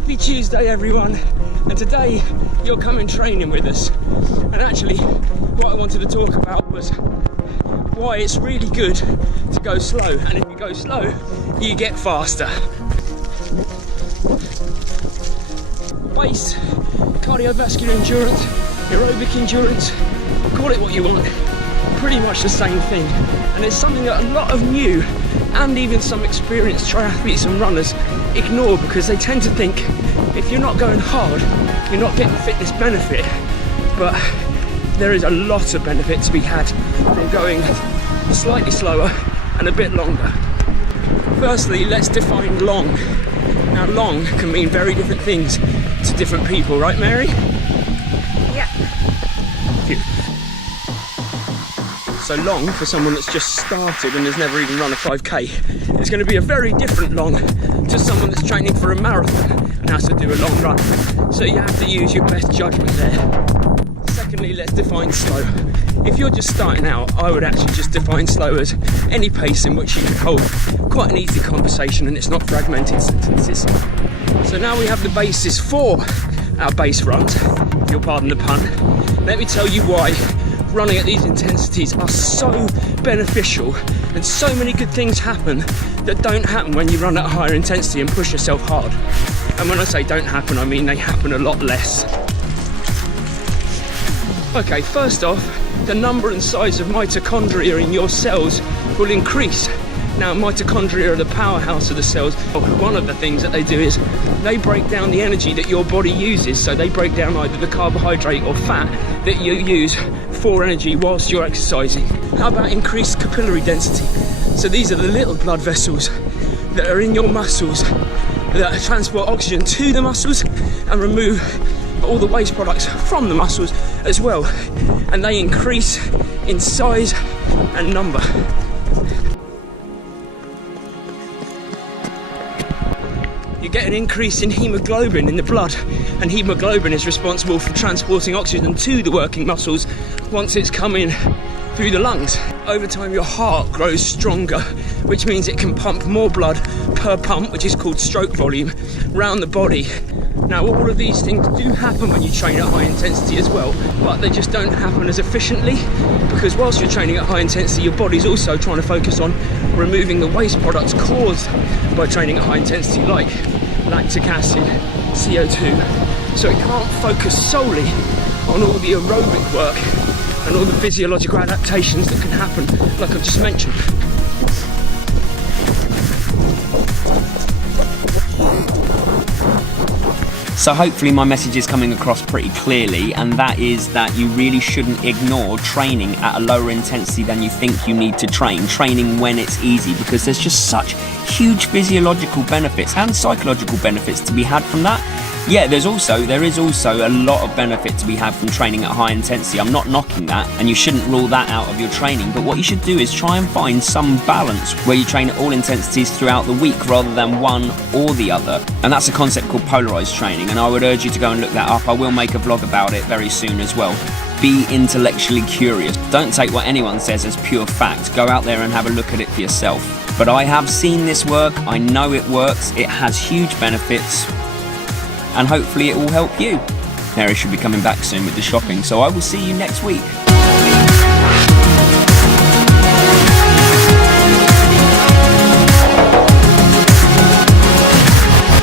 Happy Tuesday everyone, and today you're coming training with us. And actually what I wanted to talk about was why it's really good to go slow, and if you go slow you get faster. Base, cardiovascular endurance, aerobic endurance, call it what you want, pretty much the same thing. And it's something that a lot of new and even some experienced triathletes and runners ignore, because they tend to think if you're not going hard you're not getting fitness benefit. But there is a lot of benefit to be had from going slightly slower and a bit longer. Firstly, let's define long. Now long can mean very different things to different people, right Mary? Yeah. Phew. So long for someone that's just started and has never even run a 5k is going to be a very different long to someone that's training for a marathon and has to do a long run. So you have to use your best judgment there. Secondly, let's define slow. If you're just starting out, I would actually just define slow as any pace in which you can hold quite an easy conversation and it's not fragmented sentences. So now we have the basis for our base runs, if you'll pardon the pun. Let me tell you why running at these intensities are so beneficial, and so many good things happen that don't happen when you run at a higher intensity and push yourself hard. And when I say don't happen, I mean they happen a lot less. Okay, first off, the number and size of mitochondria in your cells will increase. Now, mitochondria are the powerhouse of the cells. One of the things that they do is they break down the energy that your body uses. So they break down either the carbohydrate or fat that you use for energy whilst you're exercising. How about increased capillary density? So these are the little blood vessels that are in your muscles that transport oxygen to the muscles and remove all the waste products from the muscles as well. And they increase in size and number. You get an increase in hemoglobin in the blood, and hemoglobin is responsible for transporting oxygen to the working muscles once it's coming through the lungs. Over time your heart grows stronger, which means it can pump more blood per pump, which is called stroke volume, round the body. Now all of these things do happen when you train at high intensity as well, but they just don't happen as efficiently, because whilst you're training at high intensity your body's also trying to focus on removing the waste products caused by training at high intensity, like lactic acid, CO2. So it can't focus solely on all the aerobic work and all the physiological adaptations that can happen, like I've just mentioned. So hopefully my message is coming across pretty clearly, and that is that you really shouldn't ignore training at a lower intensity than you think you need to training when it's easy, because there's just such huge physiological benefits and psychological benefits to be had from that. Yeah, there is also a lot of benefit to be had from training at high intensity. I'm not knocking that, and you shouldn't rule that out of your training, but what you should do is try and find some balance where you train at all intensities throughout the week rather than one or the other. And that's a concept called polarized training, and I would urge you to go and look that up. I will make a vlog about it very soon as well. Be intellectually curious. Don't take what anyone says as pure fact. Go out there and have a look at it for yourself. But I have seen this work, I know it works, it has huge benefits, and hopefully it will help you. Mary should be coming back soon with the shopping, so I will see you next week.